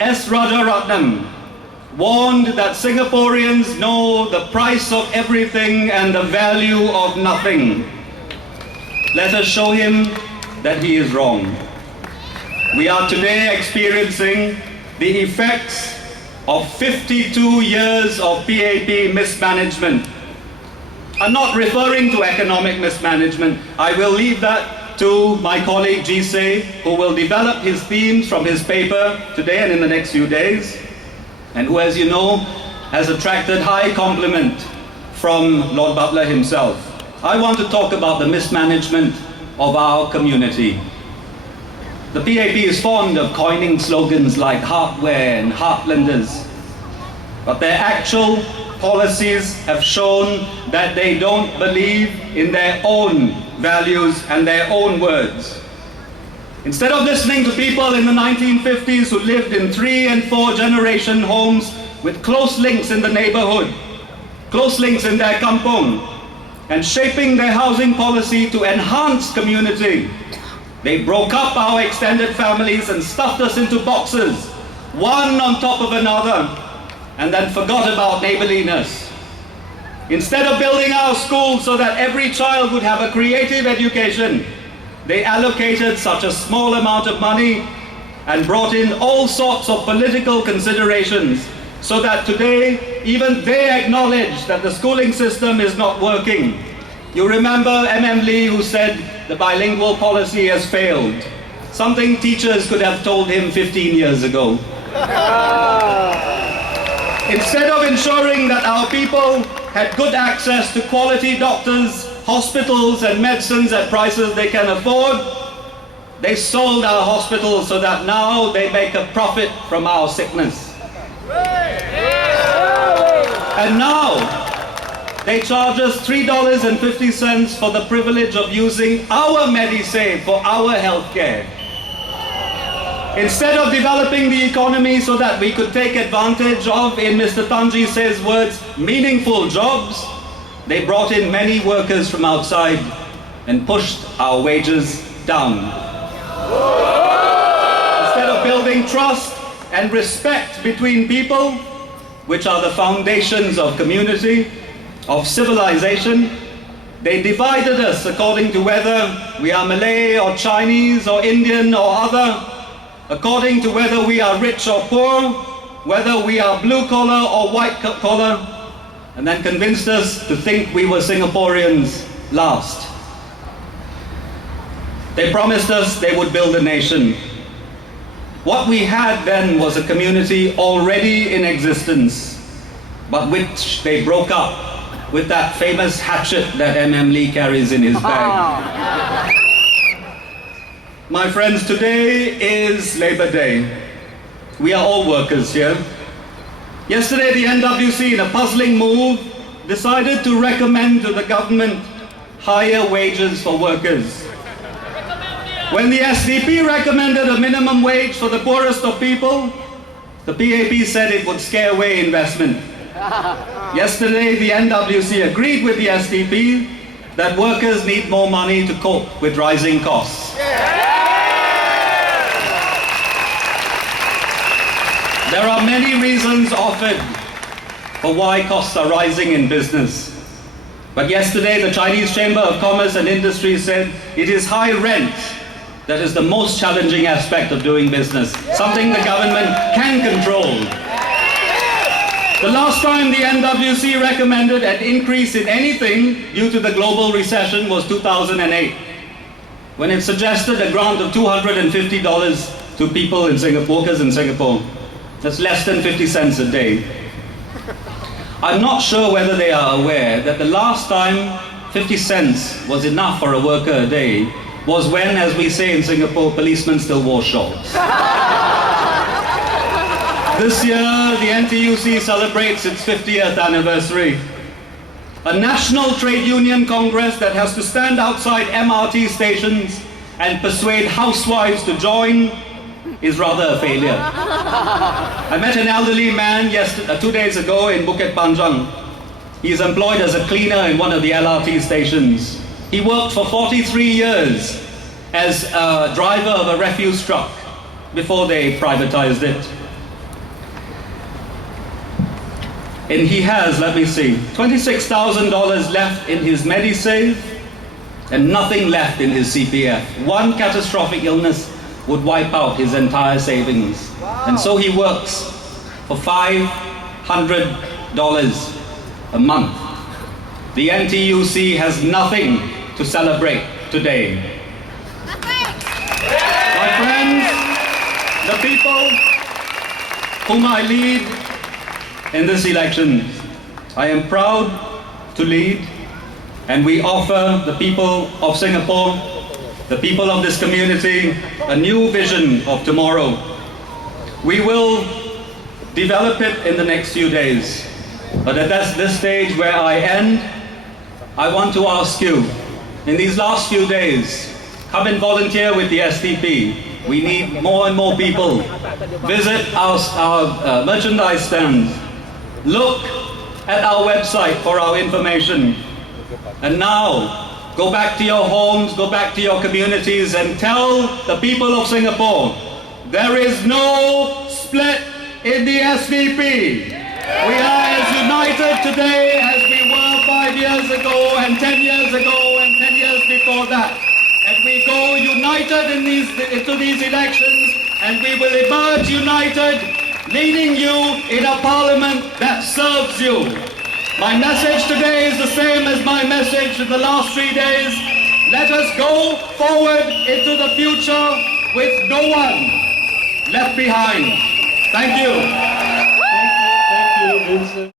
S. Rajaratnam warned that Singaporeans know the price of everything and the value of nothing. Let us show him that he is wrong. We are today experiencing the effects of 52 years of PAP mismanagement. I'm not referring to economic mismanagement. I will leave that to my colleague Jise, who will develop his themes from his paper today and in the next few days, and who, as you know, has attracted high compliment from Lord Butler himself. I want to talk about the mismanagement of our community. The PAP is fond of coining slogans like Heartware and Heartlanders, but their actual policies have shown that they don't believe in their own values and their own words. Instead of listening to people in the 1950s who lived in 3- and 4-generation homes with close links in the neighborhood, close links in their kampong, and shaping their housing policy to enhance community, they broke up our extended families and stuffed us into boxes, one on top of another, and then forgot about neighborliness. Instead of building our schools so that every child would have a creative education, they allocated such a small amount of money and brought in all sorts of political considerations so that today even they acknowledge that the schooling system is not working. You remember M.M. Lee, who said the bilingual policy has failed, something teachers could have told him 15 years ago. Instead of ensuring that our people had good access to quality doctors, hospitals and medicines at prices they can afford, they sold our hospitals so that now they make a profit from our sickness. And now they charge us $3.50 for the privilege of using our Medisave for our health care. Instead of developing the economy so that we could take advantage of, in Mr. Tanji's words, meaningful jobs, they brought in many workers from outside and pushed our wages down. Instead of building trust and respect between people, which are the foundations of community, of civilization, they divided us according to whether we are Malay or Chinese or Indian or other, according to whether we are rich or poor, whether we are blue collar or white collar, and then convinced us to think we were Singaporeans last. They promised us they would build a nation. What we had then was a community already in existence, but which they broke up with that famous hatchet that M.M. Lee carries in his bag. My friends, today is Labor Day. We are all workers here. Yesterday, the NWC, in a puzzling move, decided to recommend to the government higher wages for workers. When the SDP recommended a minimum wage for the poorest of people, the PAP said it would scare away investment. Yesterday, the NWC agreed with the SDP that workers need more money to cope with rising costs. There are many reasons offered for why costs are rising in business. But yesterday, the Chinese Chamber of Commerce and Industry said it is high rent that is the most challenging aspect of doing business, something the government can control. The last time the NWC recommended an increase in anything due to the global recession was 2008, when it suggested a grant of $250 to people in Singapore, workers in Singapore. That's less than 50 cents a day. I'm not sure whether they are aware that the last time 50 cents was enough for a worker a day was when, as we say in Singapore, policemen still wore shorts. This year, the NTUC celebrates its 50th anniversary. A national trade union congress that has to stand outside MRT stations and persuade housewives to join is rather a failure. I met an elderly man 2 days ago in Bukit Panjang. He is employed as a cleaner in one of the LRT stations. He worked for 43 years as a driver of a refuse truck before they privatized it. And he has, let me see, $26,000 left in his MediSave and nothing left in his CPF. One catastrophic illness would wipe out his entire savings. And so he works for $500 a month. The NTUC has nothing to celebrate today. My friends, the people whom I lead in this election, I am proud to lead, and we offer the people of Singapore, the people of this community, a new vision of tomorrow. We will develop it in the next few days. But at this stage where I end, I want to ask you, in these last few days, come and volunteer with the SDP. We need more and more people. Visit our merchandise stands. Look at our website for our information. And now, go back to your homes, go back to your communities and tell the people of Singapore, there is no split in the SDP. We are as united today as we were 5 years ago and 10 years ago and 10 years before that. And we go united into these elections, and we will emerge united, leading you in a parliament that serves you. My message today is the same as my message in the last 3 days. Let us go forward into the future with no one left behind. Thank you. Thank you, Vincent.